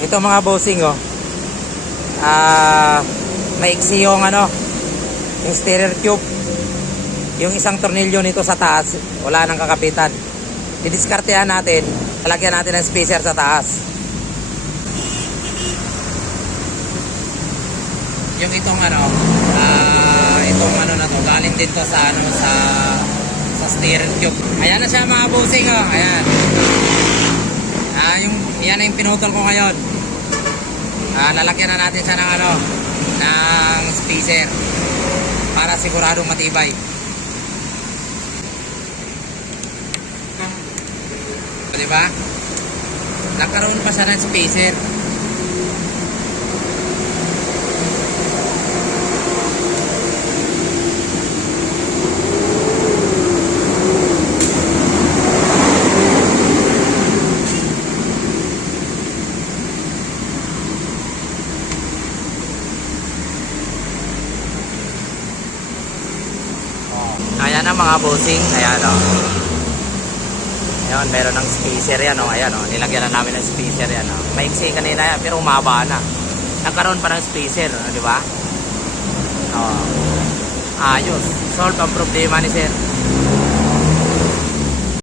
Ito mga bossing, oh. Maiksi yung yung steerer tube. Yung isang tornilyo nito sa taas, wala nang kakapitan. Didiskartehan natin, lalagyan natin ng spacer sa taas. Yung itong na to, galing din to sa sa steering tube. Ayan na siya mga bossing, oh. Ayan. Yan na yung pinutol ko ngayon. Lalagyan na natin siya ng ng spacer para siguradong matibay. Diba? Nagkaroon pa siya ng spacer. Ayan na mga bossing. Ayan o. Ayan, meron ng spacer yan o. Ayan o. Nilagyan na namin ng spacer yan o. Maiksi kanina yan pero umaba na. Nagkaroon pa ng spacer. Di ba? Ayos. Solve ang problema ni sir.